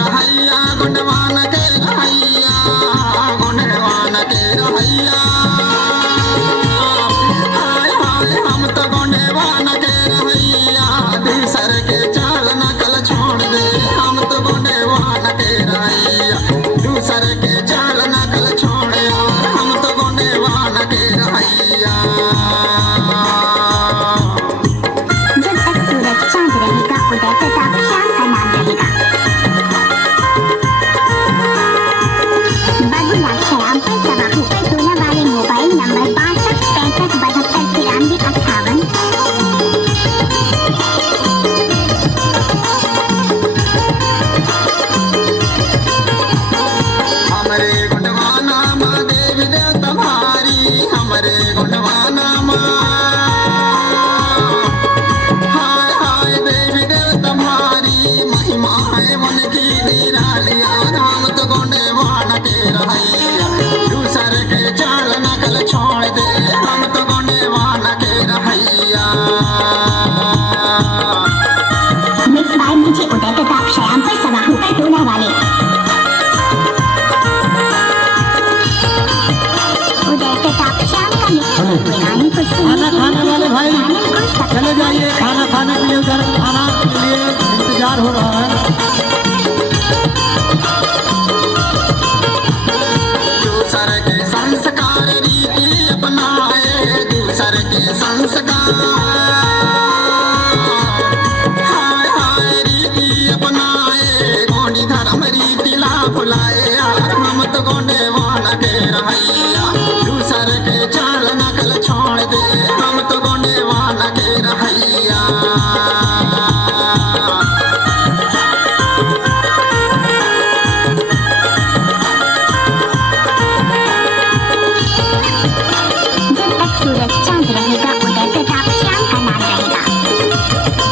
रहैया गुणवान के रहैया गुणवान के रहैया हाय हाय हम तो गुणवान के रहैया दूसर के चाल नकल छोड़ दे हम तो गुणवान के रहैया दूसर के चाल नकल छोड़ यार हम तो गुणवान के रहैया। जब तक सूरज चांद रहेगा उदय प्रताप श्याम का नाम रहेगा। बगुला शराब पर सवार होकर टोला वाले मोबाइल नंबर 62 65 72 93 58। हमरे गुणवाना माँ देवी देव तुम्हारी हमरे गुणवाना माँ हाय हाय देवी देव तुम्हारी महिमा है उनकी निरालिया हम तो गुणवान के रहैया दूसर के चाल नकल छोड़ दे हम तो गुणवान के रहैया। मिक्स बाय नीचे उदय प्रताप श्याम पर सवार होकर टोला वाले उदय प्रताप श्याम का मिक्स गाने को सुनने खाना खाने वाले भाई चैनल को चले जाइए, खाना खाने के लिए उधर खाना के लिए इंतजार हो रहा है। दूसर के संस्कार रीति अपनाए दूसर के संस्कार हाय हाय रीति अपनाए गोनी धर्म रीति ला भुलाए यार हम तो गुणवान के रहैया दूसर के चाल नकल छोड़ दे हम तो गुणवान के रहैया। जब तक सूरज चांद रहेगा उदय प्रताप श्याम का नाम रहेगा।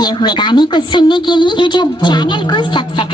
किए हुए गाने को सुनने के लिए यूट्यूब चैनल को सब्सक्राइब